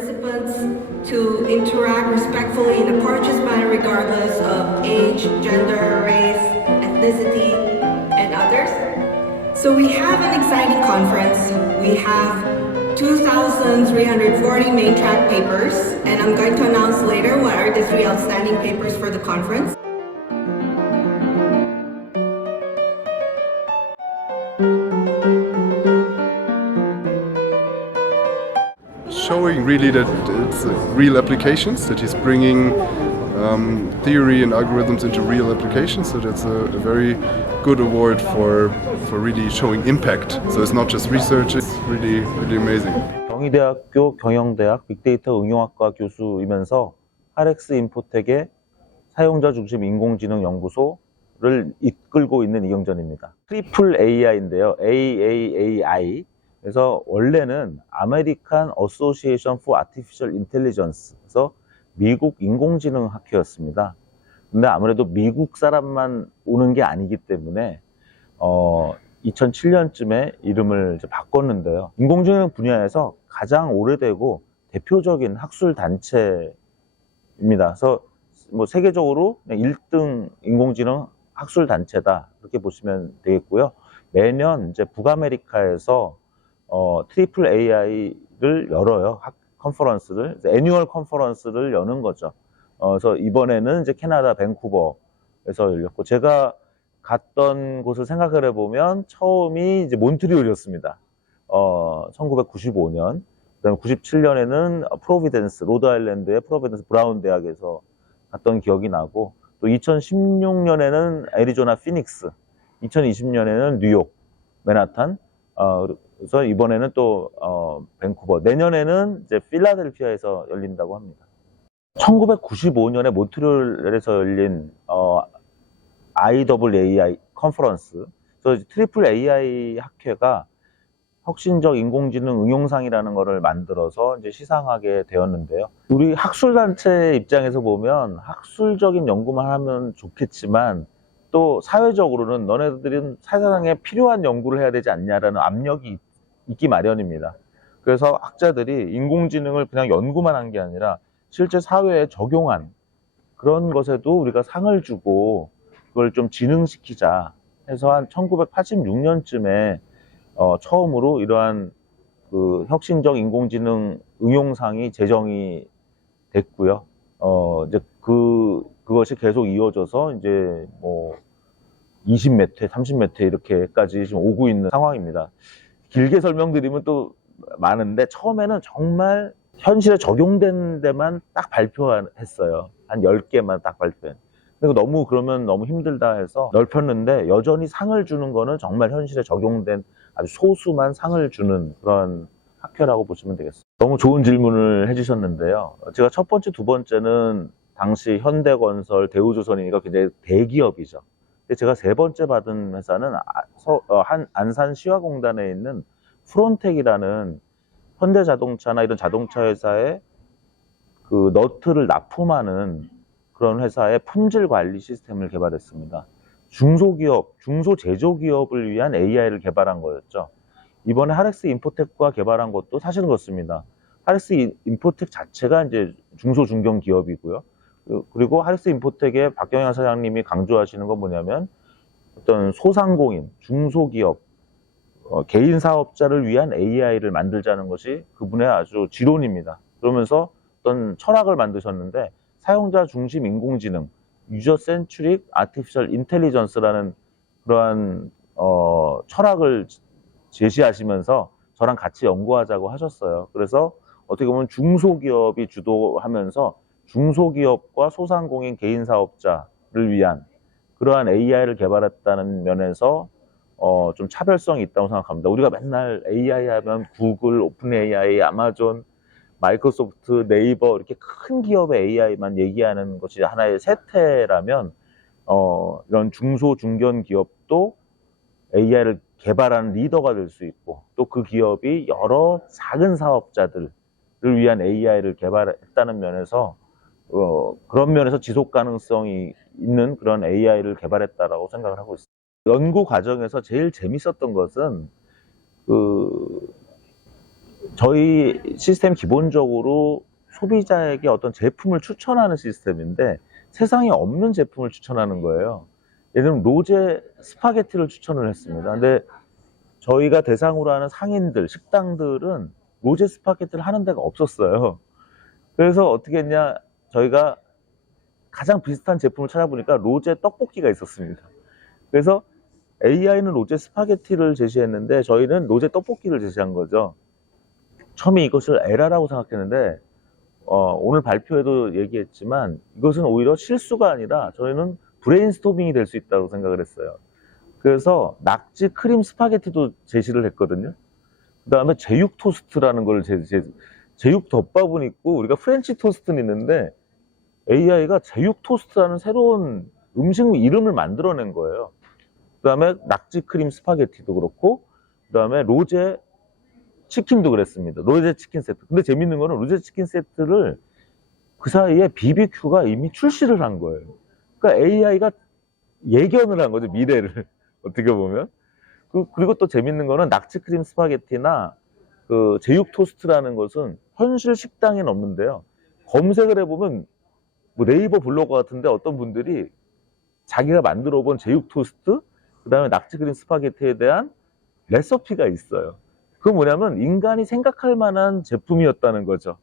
participants to interact respectfully in a courteous manner regardless of age, gender, race, ethnicity, and others. So we have an exciting conference. We have 2,340 main track papers, and I'm going to announce later what are the 3 outstanding papers for the conference. Showing really that it's real applications, that he's bringing theory and algorithms into real applications. So that's a very good award for really showing impact. So it's not just research, it's really amazing. 경희대학교 경영대학 빅데이터 응용학과 교수이면서 하렉스 인포텍의 사용자 중심 인공지능 연구소를 이끌고 있는 이경전입니다. 트리플 AI인데요. AAAI. 그래서 원래는 아메리칸 어소시에이션 포 아티피셜 인텔리전스에서 미국 인공지능 학회였습니다. 근데 아무래도 미국 사람만 오는 게 아니기 때문에 2007년쯤에 이름을 이제 바꿨는데요. 인공지능 분야에서 가장 오래되고 대표적인 학술 단체입니다. 그래서 뭐 세계적으로 1등 인공지능 학술 단체다 이렇게 보시면 되겠고요. 매년 이제 북아메리카에서 트리플 AI를 열어요. 컨퍼런스를, 애뉴얼 컨퍼런스를 여는 거죠. 그래서 이번에는 이제 캐나다 밴쿠버에서 열렸고, 제가 갔던 곳을 생각을 해보면 처음이 이제 몬트리올이었습니다. 1995년. 그다음에 97년에는 프로비덴스, 로드아일랜드의 프로비덴스 브라운 대학에서 갔던 기억이 나고, 또 2016년에는 애리조나 피닉스, 2020년에는 뉴욕, 맨하탄, 그래서 이번에는 또 밴쿠버, 내년에는 이제 필라델피아에서 열린다고 합니다. 1995년에 몬트리올에서 열린 IAAI 컨퍼런스, 그래서 트리플 AI 학회가 혁신적 인공지능 응용상이라는 것을 만들어서 이제 시상하게 되었는데요. 우리 학술단체 입장에서 보면 학술적인 연구만 하면 좋겠지만 또 사회적으로는 너네들은 세상에 필요한 연구를 해야 되지 않냐라는 압력이 있기 마련입니다. 그래서 학자들이 인공지능을 그냥 연구만 한 게 아니라 실제 사회에 적용한 그런 것에도 우리가 상을 주고 그걸 좀 진흥시키자 해서 한 1986년쯤에 처음으로 이러한 그 혁신적 인공지능 응용상이 제정이 됐고요. 이제 그것이 계속 이어져서 이제 뭐 20몇 회, 30몇 회 이렇게까지 지금 오고 있는 상황입니다. 길게 설명드리면 또 많은데 처음에는 정말 현실에 적용된 데만 딱 발표했어요. 한 10개만 딱 발표했어요. 너무 그러면 너무 힘들다 해서 넓혔는데 여전히 상을 주는 거는 정말 현실에 적용된 아주 소수만 상을 주는 그런 학회라고 보시면 되겠습니다. 너무 좋은 질문을 해주셨는데요. 제가 첫 번째, 두 번째는 당시 현대건설, 대우조선이니까 굉장히 대기업이죠. 근데 제가 세 번째 받은 회사는 안산 시화공단에 있는 프론텍이라는 현대자동차나 이런 자동차 회사의 그 너트를 납품하는 그런 회사의 품질 관리 시스템을 개발했습니다. 중소기업, 중소제조기업을 위한 AI를 개발한 거였죠. 이번에 하렉스 인포텍과 개발한 것도 사실은 그렇습니다. 하렉스 인포텍 자체가 이제 중소중견기업이고요. 그리고 하렉스 인포텍의 박경영 사장님이 강조하시는 건 뭐냐면 어떤 소상공인, 중소기업, 개인 사업자를 위한 AI를 만들자는 것이 그분의 아주 지론입니다. 그러면서 어떤 철학을 만드셨는데 사용자 중심 인공지능, 유저 센트릭 아티피셜 인텔리전스라는 그러한 철학을 제시하시면서 저랑 같이 연구하자고 하셨어요. 그래서 어떻게 보면 중소기업이 주도하면서 중소기업과 소상공인 개인 사업자를 위한 그러한 AI를 개발했다는 면에서 좀 차별성이 있다고 생각합니다. 우리가 맨날 AI 하면 구글, 오픈 AI, 아마존, 마이크로소프트, 네이버 이렇게 큰 기업의 AI만 얘기하는 것이 하나의 세태라면 이런 중소, 중견 기업도 AI를 개발하는 리더가 될 수 있고 또 그 기업이 여러 작은 사업자들을 위한 AI를 개발했다는 면에서 그런 면에서 지속 가능성이 있는 그런 AI를 개발했다라고 생각을 하고 있습니다. 연구 과정에서 제일 재밌었던 것은 저희 시스템 기본적으로 소비자에게 어떤 제품을 추천하는 시스템인데 세상에 없는 제품을 추천하는 거예요. 예를 들면 로제 스파게티를 추천을 했습니다. 근데 저희가 대상으로 하는 상인들, 식당들은 로제 스파게티를 하는 데가 없었어요. 그래서 어떻게 했냐, 저희가 가장 비슷한 제품을 찾아보니까 로제 떡볶이가 있었습니다. 그래서 AI는 로제 스파게티를 제시했는데 저희는 로제 떡볶이를 제시한 거죠. 처음에 이것을 에라라고 생각했는데 오늘 발표에도 얘기했지만 이것은 오히려 실수가 아니라 저희는 브레인스토밍이 될 수 있다고 생각을 했어요. 그래서 낙지 크림 스파게티도 제시를 했거든요. 그 다음에 제육 토스트라는 걸 제육 덮밥은 있고 우리가 프렌치 토스트는 있는데 AI가 제육 토스트라는 새로운 음식 이름을 만들어낸 거예요. 그 다음에 낙지 크림 스파게티도 그렇고 그 다음에 로제 치킨도 그랬습니다. 로제 치킨 세트. 근데 재밌는 거는 로제 치킨 세트를 그 사이에 BBQ가 이미 출시를 한 거예요. 그러니까 AI가 예견을 한 거죠, 미래를. 어떻게 보면. 그리고 또 재밌는 거는 낙지 크림 스파게티나 그 제육 토스트라는 것은 현실 식당에는 없는데요. 검색을 해보면 뭐 네이버 블로그 같은데 어떤 분들이 자기가 만들어 본 제육 토스트, 그 다음에 낙지 크림 스파게티에 대한 레시피가 있어요. 그건 뭐냐면 인간이 생각할 만한 제품이었다는 거죠.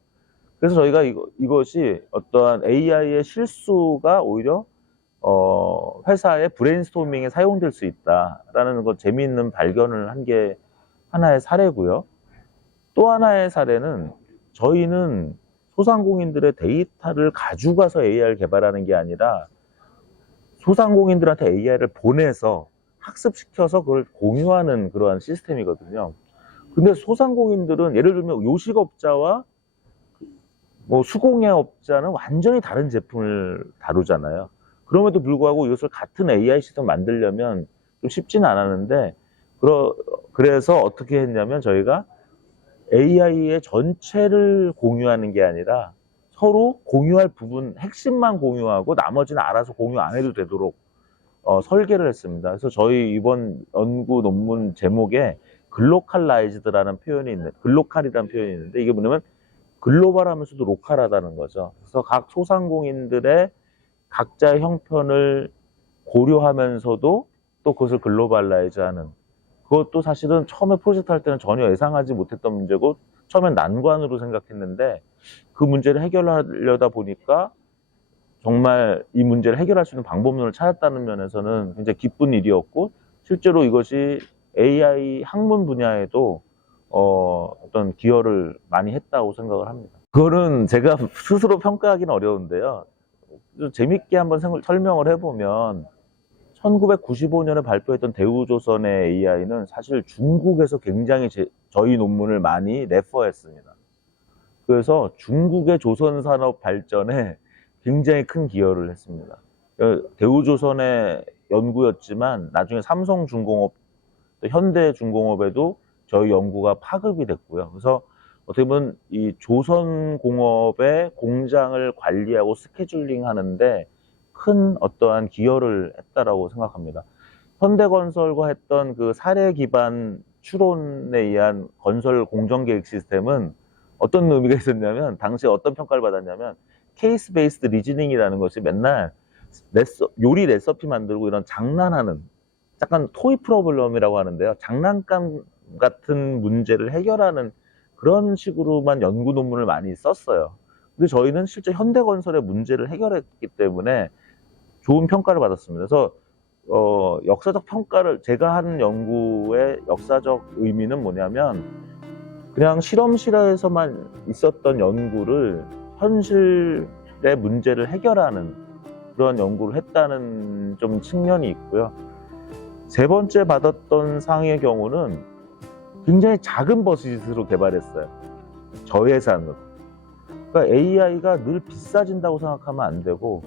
그래서 저희가 이것이 어떠한 AI의 실수가 오히려 회사의 브레인스토밍에 사용될 수 있다라는 것 재미있는 발견을 한 게 하나의 사례고요. 또 하나의 사례는 저희는 소상공인들의 데이터를 가져가서 AI를 개발하는 게 아니라 소상공인들한테 AI를 보내서 학습시켜서 그걸 공유하는 그러한 시스템이거든요. 근데 소상공인들은 예를 들면 요식업자와 뭐 수공예업자는 완전히 다른 제품을 다루잖아요. 그럼에도 불구하고 이것을 같은 AI 시스템 만들려면 좀 쉽지는 않았는데 그래서 어떻게 했냐면 저희가 AI의 전체를 공유하는 게 아니라 서로 공유할 부분 핵심만 공유하고 나머지는 알아서 공유 안 해도 되도록 설계를 했습니다. 그래서 저희 이번 연구 논문 제목에 글로컬라이즈드라는 표현이 글로컬이라는 표현이 있는데 이게 뭐냐면 글로벌하면서도 로컬하다는 거죠. 그래서 각 소상공인들의 각자의 형편을 고려하면서도 또 그것을 글로벌라이즈하는, 그것도 사실은 처음에 프로젝트 할 때는 전혀 예상하지 못했던 문제고 처음엔 난관으로 생각했는데 그 문제를 해결하려다 보니까 정말 이 문제를 해결할 수 있는 방법론을 찾았다는 면에서는 굉장히 기쁜 일이었고, 실제로 이것이 AI 학문 분야에도 어떤 기여를 많이 했다고 생각을 합니다. 그거는 제가 스스로 평가하기는 어려운데요. 좀 재밌게 한번 설명을 해보면 1995년에 발표했던 대우조선의 AI는 사실 중국에서 굉장히 저희 논문을 많이 레퍼했습니다. 그래서 중국의 조선산업 발전에 굉장히 큰 기여를 했습니다. 대우조선의 연구였지만 나중에 삼성중공업, 또 현대중공업에도 저희 연구가 파급이 됐고요. 그래서 어떻게 보면 이 조선공업의 공장을 관리하고 스케줄링 하는데 큰 어떠한 기여를 했다라고 생각합니다. 현대건설과 했던 그 사례 기반 추론에 의한 건설 공정계획 시스템은 어떤 의미가 있었냐면 당시에 어떤 평가를 받았냐면 케이스 베이스드 리즈닝이라는 것이 맨날 요리 레시피 만들고 이런 장난하는 약간 토이 프로블럼이라고 하는데요. 장난감 같은 문제를 해결하는 그런 식으로만 연구 논문을 많이 썼어요. 근데 저희는 실제 현대건설의 문제를 해결했기 때문에 좋은 평가를 받았습니다. 그래서 역사적 평가를, 제가 한 연구의 역사적 의미는 뭐냐면 그냥 실험실에서만 있었던 연구를 현실의 문제를 해결하는 그런 연구를 했다는 좀 측면이 있고요. 세 번째 받았던 상의 경우는 굉장히 작은 버짓으로 개발했어요. 저예산으로. 그러니까 AI가 늘 비싸진다고 생각하면 안 되고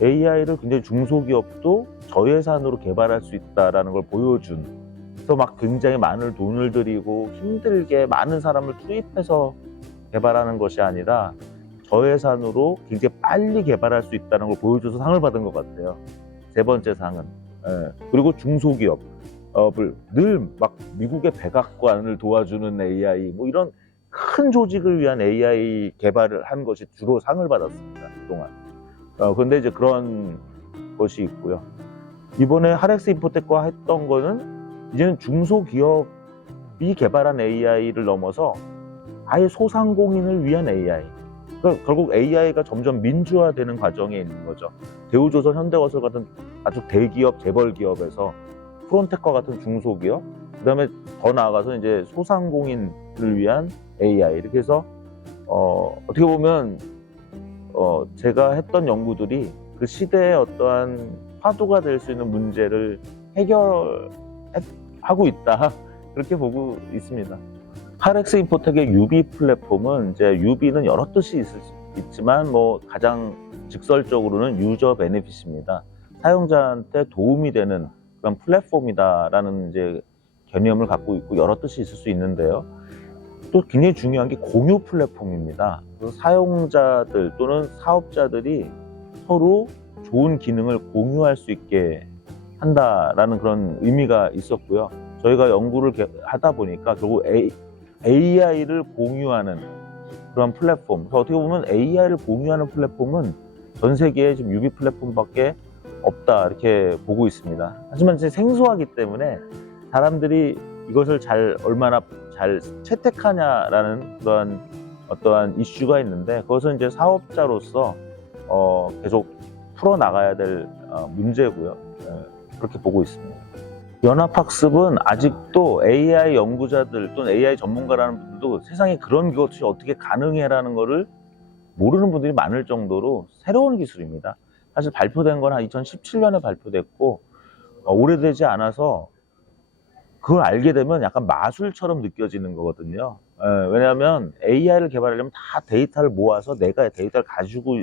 AI를 굉장히 중소기업도 저예산으로 개발할 수 있다는 걸 보여준, 그래서 막 굉장히 많은 돈을 들이고 힘들게 많은 사람을 투입해서 개발하는 것이 아니라 저예산으로 굉장히 빨리 개발할 수 있다는 걸 보여줘서 상을 받은 것 같아요. 세 번째 상은. 그리고 중소기업을 늘 막 미국의 백악관을 도와주는 AI 뭐 이런 큰 조직을 위한 AI 개발을 한 것이 주로 상을 받았습니다, 그동안. 그런데 이제 그런 것이 있고요. 이번에 하렉스 인포텍과 했던 거는 이제는 중소기업이 개발한 AI를 넘어서 아예 소상공인을 위한 AI. 그러니까 결국 AI가 점점 민주화되는 과정에 있는 거죠. 대우조선, 현대건설 같은 아주 대기업, 재벌기업에서 프론텍과 같은 중소기업, 그 다음에 더 나아가서 이제 소상공인을 위한 AI. 이렇게 해서 어떻게 보면 제가 했던 연구들이 그 시대의 어떠한 화두가 될 수 있는 문제를 해결하고 있다, 그렇게 보고 있습니다. 하렉스 인포텍의 UB 플랫폼은 이제 UB는 여러 뜻이 있지만 뭐 가장 직설적으로는 유저 베네핏입니다. 사용자한테 도움이 되는 그런 플랫폼이다라는 이제 개념을 갖고 있고 여러 뜻이 있을 수 있는데요. 또 굉장히 중요한 게 공유 플랫폼입니다. 사용자들 또는 사업자들이 서로 좋은 기능을 공유할 수 있게 한다라는 그런 의미가 있었고요. 저희가 연구를 하다 보니까 결국 AI를 공유하는 그런 플랫폼. 그래서 어떻게 보면 AI를 공유하는 플랫폼은 전 세계에 지금 UB 플랫폼밖에 없다, 이렇게 보고 있습니다. 하지만 이제 생소하기 때문에 사람들이 이것을 얼마나 잘 채택하냐라는 그런 어떠한 이슈가 있는데, 그것은 이제 사업자로서 계속 풀어나가야 될 문제고요. 그렇게 보고 있습니다. 연합학습은 아직도 AI 연구자들 또는 AI 전문가라는 분들도 세상에 그런 것이 어떻게 가능해라는 것을 모르는 분들이 많을 정도로 새로운 기술입니다. 사실 발표된 건 한 2017년에 발표됐고 오래되지 않아서 그걸 알게 되면 약간 마술처럼 느껴지는 거거든요. 왜냐하면 AI를 개발하려면 다 데이터를 모아서 내가 데이터를 가지고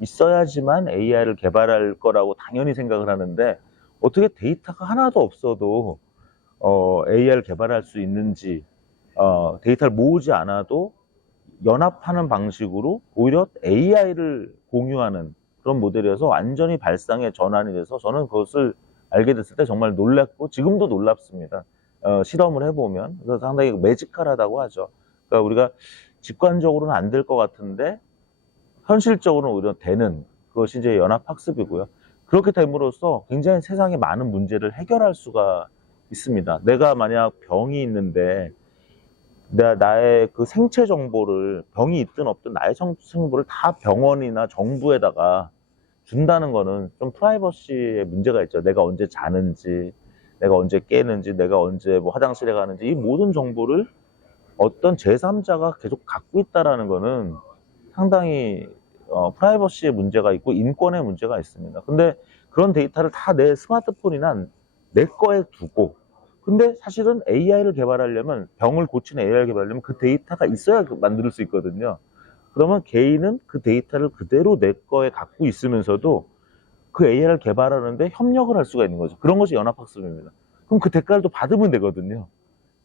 있어야지만 AI를 개발할 거라고 당연히 생각을 하는데, 어떻게 데이터가 하나도 없어도 AI를 개발할 수 있는지, 데이터를 모으지 않아도 연합하는 방식으로 오히려 AI를 공유하는 그런 모델이어서 완전히 발상의 전환이 돼서 저는 그것을 알게 됐을 때 정말 놀랐고 지금도 놀랍습니다. 실험을 해보면. 그래서 상당히 매지컬하다고 하죠. 그러니까 우리가 직관적으로는 안 될 것 같은데 현실적으로는 오히려 되는, 그것이 이제 연합학습이고요. 그렇게 됨으로써 굉장히 세상의 많은 문제를 해결할 수가 있습니다. 내가 만약 병이 있는데 나의 그 생체 정보를, 병이 있든 없든 나의 생체 정보를 다 병원이나 정부에다가 준다는 거는 좀 프라이버시에 문제가 있죠. 내가 언제 자는지, 내가 언제 깨는지, 내가 언제 뭐 화장실에 가는지, 이 모든 정보를 어떤 제3자가 계속 갖고 있다라는 거는 상당히 프라이버시의 문제가 있고 인권의 문제가 있습니다. 근데 그런 데이터를 다 내 스마트폰이나 내 거에 두고, 근데 사실은 AI를 개발하려면, 병을 고치는 AI를 개발하려면 그 데이터가 있어야 만들 수 있거든요. 그러면 개인은 그 데이터를 그대로 내 거에 갖고 있으면서도 그 AI를 개발하는데 협력을 할 수가 있는 거죠. 그런 것이 연합학습입니다. 그럼 그 대가를 또 받으면 되거든요.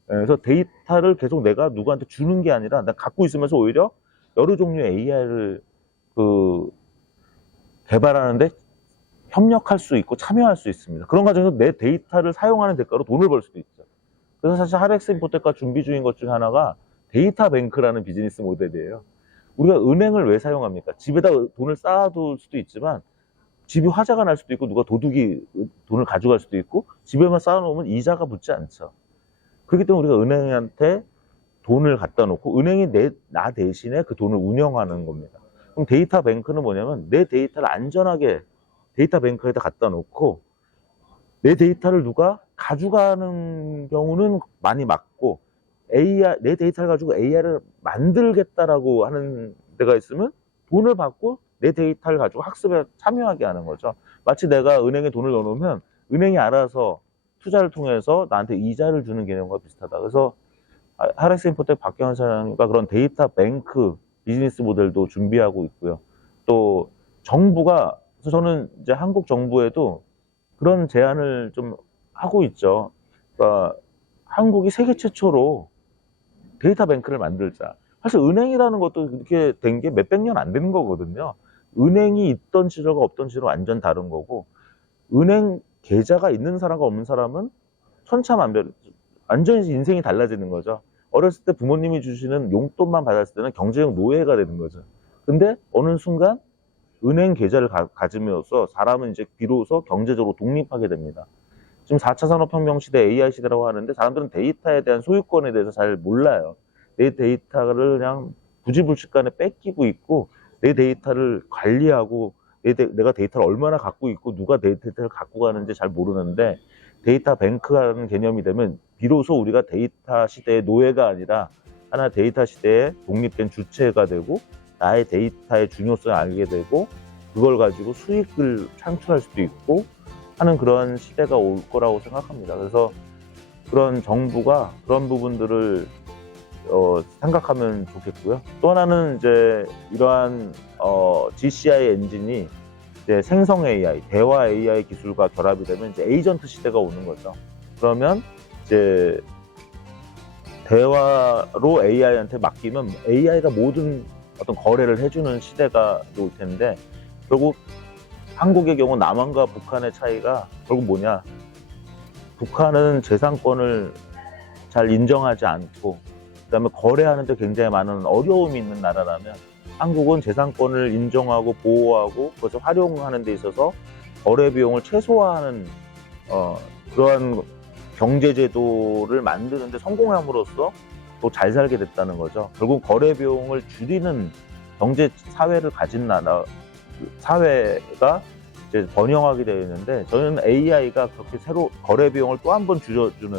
그래서 데이터를 계속 내가 누구한테 주는 게 아니라 나 갖고 있으면서 오히려 여러 종류의 AI를 개발하는데 협력할 수 있고 참여할 수 있습니다. 그런 과정에서 내 데이터를 사용하는 대가로 돈을 벌 수도 있죠. 그래서 사실 하렉스 인포텍과 준비 중인 것 중에 하나가 데이터 뱅크라는 비즈니스 모델이에요. 우리가 은행을 왜 사용합니까? 집에다 돈을 쌓아둘 수도 있지만 집이 화재가 날 수도 있고 누가 도둑이 돈을 가져갈 수도 있고 집에만 쌓아놓으면 이자가 붙지 않죠. 그렇기 때문에 우리가 은행한테 돈을 갖다 놓고 은행이 나 대신에 그 돈을 운영하는 겁니다. 그럼 데이터 뱅크는 뭐냐면 내 데이터를 안전하게 데이터 뱅크에다 갖다 놓고 내 데이터를 누가 가져가는 경우는 많이 막고, 내 데이터를 가지고 AI를 만들겠다라고 하는 데가 있으면 돈을 받고 내 데이터를 가지고 학습에 참여하게 하는 거죠. 마치 내가 은행에 돈을 넣어놓으면 은행이 알아서 투자를 통해서 나한테 이자를 주는 개념과 비슷하다. 그래서 하렉스 인포텍 박경환 사장님과 그런 데이터 뱅크 비즈니스 모델도 준비하고 있고요. 또 정부가, 그래서 저는 이제 한국 정부에도 그런 제안을 좀 하고 있죠. 그러니까 한국이 세계 최초로 데이터 뱅크를 만들자. 사실 은행이라는 것도 이렇게 된 게 몇백 년 안 되는 거거든요. 은행이 있던 시절과 없던 시절은 완전 다른 거고, 은행 계좌가 있는 사람과 없는 사람은 천차만별, 완전히 인생이 달라지는 거죠. 어렸을 때 부모님이 주시는 용돈만 받았을 때는 경제적 노예가 되는 거죠. 근데 어느 순간 은행 계좌를 가짐으로써 사람은 이제 비로소 경제적으로 독립하게 됩니다. 지금 4차 산업혁명 시대, AI 시대라고 하는데 사람들은 데이터에 대한 소유권에 대해서 잘 몰라요. 내 데이터를 그냥 부지불식간에 뺏기고 있고 내 데이터를 관리하고 내가 데이터를 얼마나 갖고 있고 누가 내 데이터를 갖고 가는지 잘 모르는데 데이터 뱅크라는 개념이 되면 비로소 우리가 데이터 시대의 노예가 아니라 하나 데이터 시대의 독립된 주체가 되고 나의 데이터의 중요성을 알게 되고 그걸 가지고 수익을 창출할 수도 있고 하는 그런 시대가 올 거라고 생각합니다. 그래서 그런 정부가 그런 부분들을 생각하면 좋겠고요. 또 하나는 이제 이러한 GCI 엔진이 이제 생성 AI, 대화 AI 기술과 결합이 되면 이제 에이전트 시대가 오는 거죠. 그러면 이제 대화로 AI한테 맡기면 AI가 모든 어떤 거래를 해주는 시대가 올 텐데 결국 한국의 경우 남한과 북한의 차이가 결국 뭐냐? 북한은 재산권을 잘 인정하지 않고 그다음에 거래하는데 굉장히 많은 어려움이 있는 나라라면 한국은 재산권을 인정하고 보호하고 그것을 활용하는 데 있어서 거래 비용을 최소화하는 그러한 경제 제도를 만드는 데 성공함으로써 또 잘 살게 됐다는 거죠. 결국 거래 비용을 줄이는 경제 사회를 가진 나라 사회가 이제 번영하게 되어 있는데 저는 AI가 그렇게 새로 거래 비용을 또 한 번 줄여주는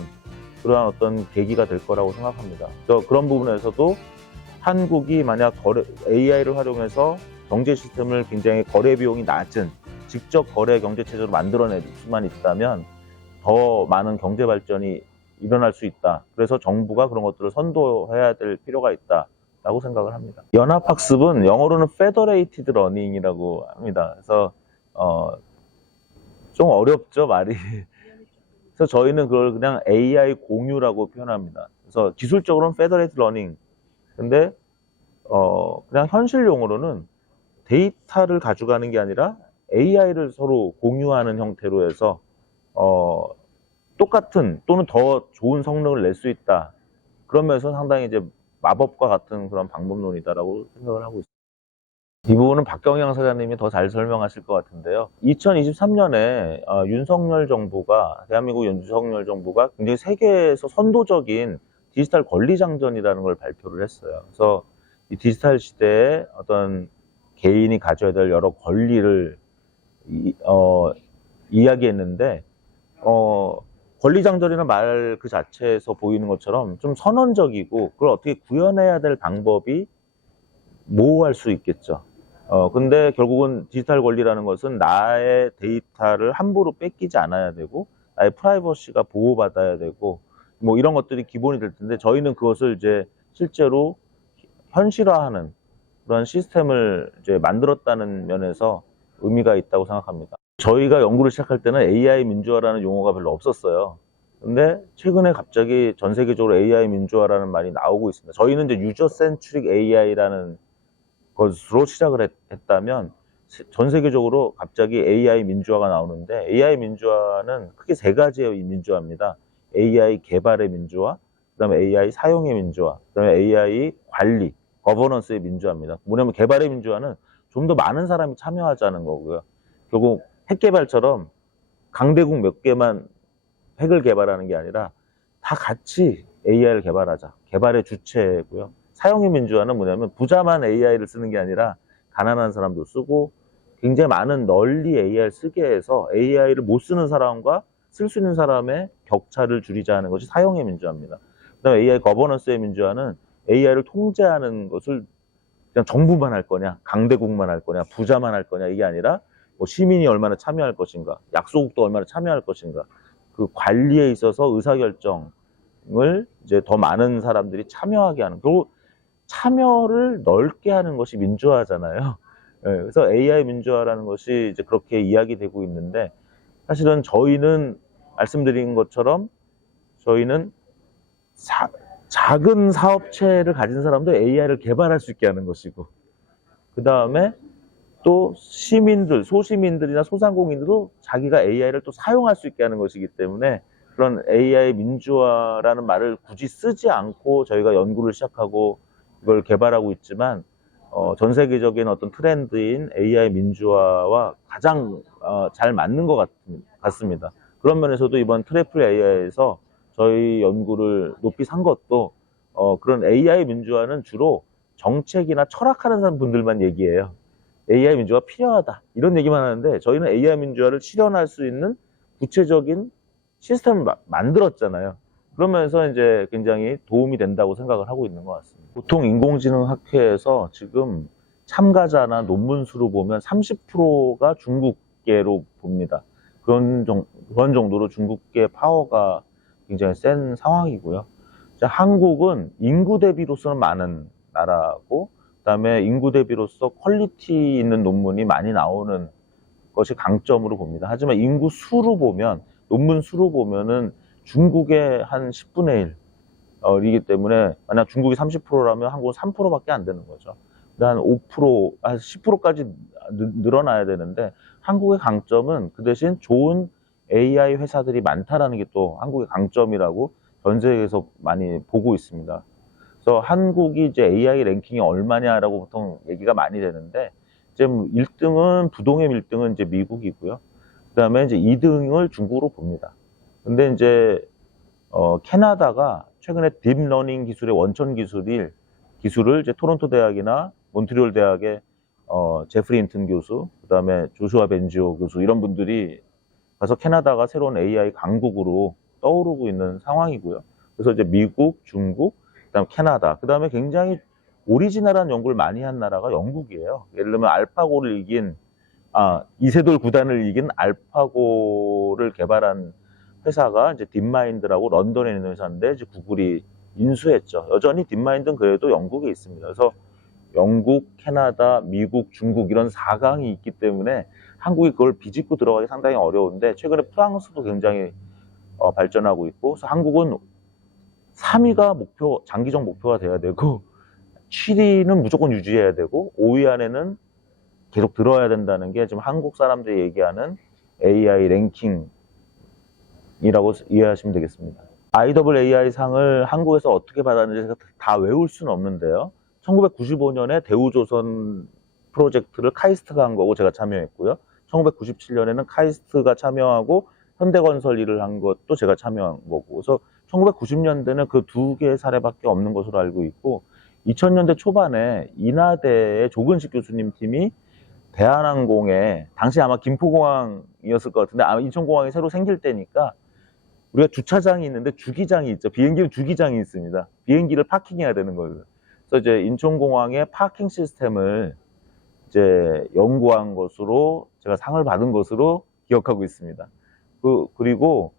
그러한 어떤 계기가 될 거라고 생각합니다. 그래서 그런 부분에서도 한국이 만약 AI를 활용해서 경제 시스템을 굉장히 거래 비용이 낮은 직접 거래 경제 체제로 만들어낼 수만 있다면 더 많은 경제 발전이 일어날 수 있다. 그래서 정부가 그런 것들을 선도해야 될 필요가 있다라고 생각을 합니다. 연합학습은 영어로는 Federated Learning이라고 합니다. 그래서 좀 어렵죠, 말이. 그래서 저희는 그걸 그냥 AI 공유라고 표현합니다. 그래서 기술적으로는 Federated Learning. 근데 그냥 현실 용어로는 데이터를 가져가는 게 아니라 AI를 서로 공유하는 형태로 해서 똑같은 또는 더 좋은 성능을 낼 수 있다. 그러면서 상당히 이제 마법과 같은 그런 방법론이다라고 생각을 하고 있습니다. 이 부분은 박경영 사장님이 더 잘 설명하실 것 같은데요. 2023년에 윤석열 정부가 대한민국 윤석열 정부가 굉장히 세계에서 선도적인 디지털 권리장전이라는 걸 발표를 했어요. 그래서 이 디지털 시대에 어떤 개인이 가져야 될 여러 권리를 이야기했는데 권리장전이라는 말 그 자체에서 보이는 것처럼 좀 선언적이고 그걸 어떻게 구현해야 될 방법이 모호할 수 있겠죠. 근데 결국은 디지털 권리라는 것은 나의 데이터를 함부로 뺏기지 않아야 되고 나의 프라이버시가 보호받아야 되고 뭐 이런 것들이 기본이 될 텐데 저희는 그것을 이제 실제로 현실화하는 그런 시스템을 이제 만들었다는 면에서 의미가 있다고 생각합니다. 저희가 연구를 시작할 때는 AI 민주화라는 용어가 별로 없었어요. 근데 최근에 갑자기 전 세계적으로 AI 민주화라는 말이 나오고 있습니다. 저희는 이제 유저 센트릭 AI라는 것으로 시작을 했다면 전 세계적으로 갑자기 AI 민주화가 나오는데 AI 민주화는 크게 세 가지의 민주화입니다. AI 개발의 민주화, 그다음에 AI 사용의 민주화, 그다음에 AI 관리, 거버넌스의 민주화입니다. 뭐냐면 개발의 민주화는 좀 더 많은 사람이 참여하자는 거고요. 결국 핵 개발처럼 강대국 몇 개만 핵을 개발하는 게 아니라 다 같이 AI를 개발하자. 개발의 주체고요. 사용의 민주화는 뭐냐면 부자만 AI를 쓰는 게 아니라 가난한 사람도 쓰고 굉장히 많은 널리 AI를 쓰게 해서 AI를 못 쓰는 사람과 쓸 수 있는 사람의 격차를 줄이자 하는 것이 사용의 민주화입니다. 그다음에 AI 거버넌스의 민주화는 AI를 통제하는 것을 그냥 정부만 할 거냐, 강대국만 할 거냐, 부자만 할 거냐 이게 아니라 뭐 시민이 얼마나 참여할 것인가, 약소국도 얼마나 참여할 것인가, 그 관리에 있어서 의사결정을 이제 더 많은 사람들이 참여하게 하는, 그리고 참여를 넓게 하는 것이 민주화잖아요. 그래서 AI 민주화라는 것이 이제 그렇게 이야기되고 있는데 사실은 저희는 말씀드린 것처럼 저희는 작은 사업체를 가진 사람도 AI를 개발할 수 있게 하는 것이고 그 다음에 또 시민들, 소시민들이나 소상공인들도 자기가 AI를 또 사용할 수 있게 하는 것이기 때문에 그런 AI 민주화라는 말을 굳이 쓰지 않고 저희가 연구를 시작하고 이걸 개발하고 있지만 전 세계적인 어떤 트렌드인 AI 민주화와 가장 잘 맞는 것 같습니다. 그런 면에서도 이번 트리플 AI에서 저희 연구를 높이 산 것도 그런 AI 민주화는 주로 정책이나 철학하는 분들만 얘기해요. AI 민주화가 필요하다 이런 얘기만 하는데 저희는 AI 민주화를 실현할 수 있는 구체적인 시스템을 만들었잖아요. 그러면서 이제 굉장히 도움이 된다고 생각을 하고 있는 것 같습니다. 보통 인공지능 학회에서 지금 참가자나 논문 수로 보면 30%가 중국계로 봅니다. 그런 정도로 중국계 파워가 굉장히 센 상황이고요. 한국은 인구 대비로서는 많은 나라고, 그다음에 인구 대비로서 퀄리티 있는 논문이 많이 나오는 것이 강점으로 봅니다. 하지만 인구 수로 보면, 논문 수로 보면은 중국의 한 10분의 1이기 때문에 만약 중국이 30%라면 한국은 3%밖에 안 되는 거죠. 한 5%, 한 10%까지 늘어나야 되는데 한국의 강점은 그 대신 좋은 AI 회사들이 많다라는 게 또 한국의 강점이라고 전 세계에서 많이 보고 있습니다. 그래서 한국이 이제 AI 랭킹이 얼마냐라고 보통 얘기가 많이 되는데 이제 1등은 부동의 1등은 이제 미국이고요. 그다음에 이제 2등을 중국으로 봅니다. 근데 이제 캐나다가 최근에 딥러닝 기술의 원천 기술을 이제 토론토 대학이나 몬트리올 대학의 제프리 인튼 교수, 그다음에 조슈아 벤지오 교수 이런 분들이 가서 캐나다가 새로운 AI 강국으로 떠오르고 있는 상황이고요. 그래서 이제 미국, 중국, 그다음 캐나다, 그다음에 굉장히 오리지널한 연구를 많이 한 나라가 영국이에요. 예를 들면 알파고를 이긴 이세돌 구단을 이긴 알파고를 개발한 회사가 이제 딥마인드라고 런던에 있는 회사인데 이제 구글이 인수했죠. 여전히 딥마인드는 그래도 영국에 있습니다. 그래서 영국, 캐나다, 미국, 중국 이런 4강이 있기 때문에 한국이 그걸 비집고 들어가기 상당히 어려운데 최근에 프랑스도 굉장히 발전하고 있고, 그래서 한국은 3위가 장기적 목표가 돼야 되고 7위는 무조건 유지해야 되고 5위 안에는 계속 들어야 된다는 게 지금 한국 사람들이 얘기하는 AI 랭킹이라고 이해하시면 되겠습니다. IAAI 상을 한국에서 어떻게 받았는지 제가 다 외울 수는 없는데요. 1995년에 대우조선 프로젝트를 카이스트가 한 거고 제가 참여했고요. 1997년에는 카이스트가 참여하고 현대건설 일을 한 것도 제가 참여한 거고, 그래서 1990년대는 그 두 개의 사례밖에 없는 것으로 알고 있고, 2000년대 초반에 인하대의 조근식 교수님 팀이 대한항공에, 당시 아마 김포공항이었을 것 같은데 아마 인천공항이 새로 생길 때니까 우리가 주차장이 있는데 주기장이 있죠. 비행기는 주기장이 있습니다. 비행기를 파킹해야 되는 거예요. 그래서 이제 인천공항의 파킹 시스템을 이제 연구한 것으로 제가 상을 받은 것으로 기억하고 있습니다. 그리고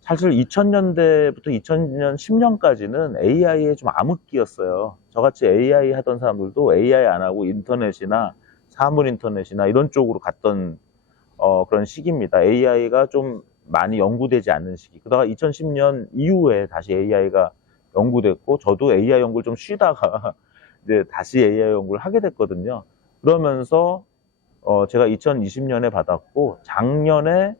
사실 2000년대부터 2000년 10년까지는 AI에 좀 암흑기였어요. 저같이 AI 하던 사람들도 AI 안 하고 인터넷이나 사물 인터넷이나 이런 쪽으로 갔던 그런 시기입니다. AI가 좀 많이 연구되지 않는 시기. 그러다가 2010년 이후에 다시 AI가 연구됐고, 저도 AI 연구를 좀 쉬다가 이제 다시 AI 연구를 하게 됐거든요. 그러면서 제가 2020년에 받았고, 작년에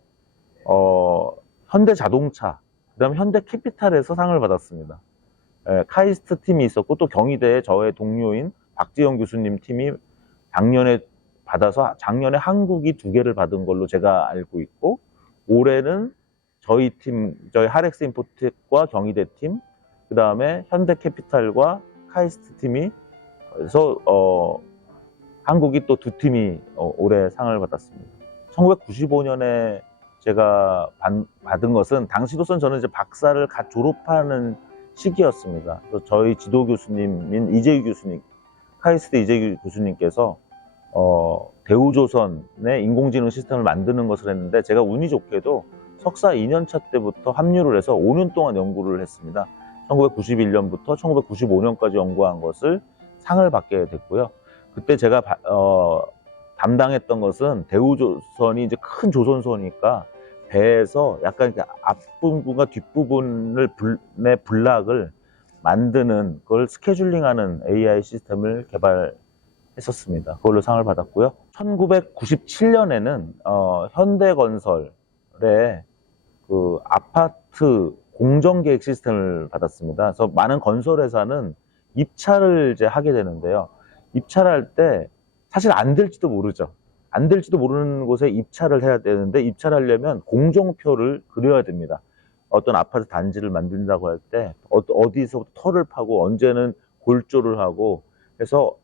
현대자동차, 그다음 현대캐피탈에서 상을 받았습니다. 카이스트 팀이 있었고 또 경희대의 저의 동료인 박지영 교수님 팀이 작년에 받아서 작년에 한국이 2개를 받은 걸로 제가 알고 있고, 올해는 저희 팀, 저희 하렉스 인포텍과 경희대 팀, 그 다음에 현대캐피탈과 카이스트 팀이 그래서 한국이 또 2팀이 올해 상을 받았습니다. 1995년에 제가 받은 것은 당시로선 저는 이제 박사를 갓 졸업하는 시기였습니다. 그래서 저희 지도 교수님인 이재규 교수님, 카이스트 이재규 교수님께서 대우조선의 인공지능 시스템을 만드는 것을 했는데, 제가 운이 좋게도 석사 2년차 때부터 합류를 해서 5년 동안 연구를 했습니다. 1991년부터 1995년까지 연구한 것을 상을 받게 됐고요. 그때 제가 담당했던 것은 대우조선이 이제 큰 조선소니까 배에서 약간 앞부분과 뒷부분의 블락을 만드는 그걸 스케줄링하는 AI 시스템을 개발했었습니다. 그걸로 상을 받았고요. 1997년에는 현대건설의 그 아파트 베스트 공정계획 시스템을 받았습니다. 그래서 많은 건설회사는 입찰을 이제 하게 되는데요. 입찰할 때 사실 안 될지도 모르죠. 안 될지도 모르는 곳에 입찰을 해야 되는데 입찰하려면 공정표를 그려야 됩니다. 어떤 아파트 단지를 만든다고 할 때 어디서부터 털을 파고 언제는 골조를 하고 해서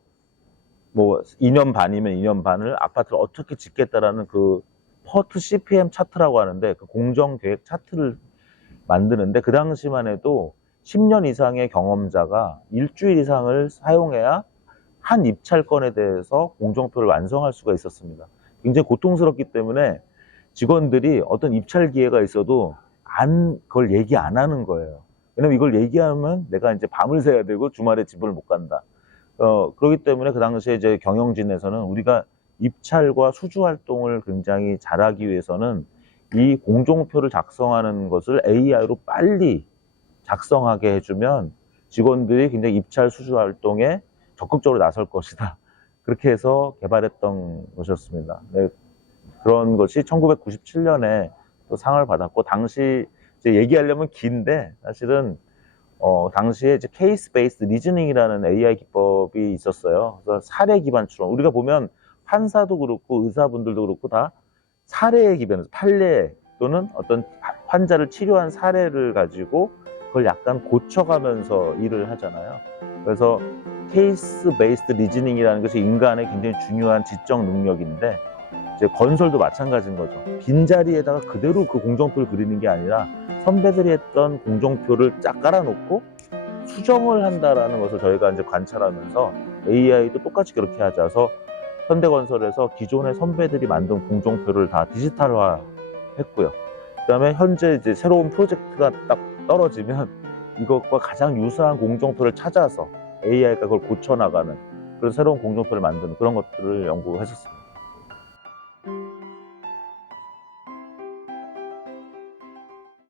뭐 2년 반이면 2년 반을 아파트를 어떻게 짓겠다라는 그 퍼트 CPM 차트라고 하는데 그 공정계획 차트를 만드는데 그 당시만 해도 10년 이상의 경험자가 일주일 이상을 사용해야 한 입찰건에 대해서 공정표를 완성할 수가 있었습니다. 굉장히 고통스럽기 때문에 직원들이 어떤 입찰 기회가 있어도 그걸 얘기 안 하는 거예요. 왜냐면 이걸 얘기하면 내가 이제 밤을 새야 되고 주말에 집을 못 간다. 그렇기 때문에 그 당시에 이제 경영진에서는 우리가 입찰과 수주 활동을 굉장히 잘하기 위해서는 이 공정표를 작성하는 것을 AI로 빨리 작성하게 해주면 직원들이 굉장히 입찰 수주 활동에 적극적으로 나설 것이다. 그렇게 해서 개발했던 것이었습니다. 네, 그런 것이 1997년에 또 상을 받았고, 당시 이제 얘기하려면 긴데 사실은 당시에 이제 케이스 베이스드 리즈닝이라는 AI 기법이 있었어요. 그래서 사례 기반 추론. 우리가 보면 판사도 그렇고 의사분들도 그렇고 다 사례에 기반해서 판례 또는 어떤 환자를 치료한 사례를 가지고 그걸 약간 고쳐가면서 일을 하잖아요. 그래서 케이스 베이스드 리즈닝이라는 것이 인간의 굉장히 중요한 지적 능력인데 이제 건설도 마찬가지인 거죠. 빈자리에다가 그대로 그 공정표를 그리는 게 아니라 선배들이 했던 공정표를 쫙 깔아놓고 수정을 한다라는 것을 저희가 이제 관찰하면서 AI도 똑같이 그렇게 하자. 그래서 현대건설에서 기존의 선배들이 만든 공정표를 다 디지털화 했고요. 그 다음에 현재 이제 새로운 프로젝트가 딱 떨어지면 이것과 가장 유사한 공정표를 찾아서 AI가 그걸 고쳐나가는 그런 새로운 공정표를 만드는 그런 것들을 연구했었습니다.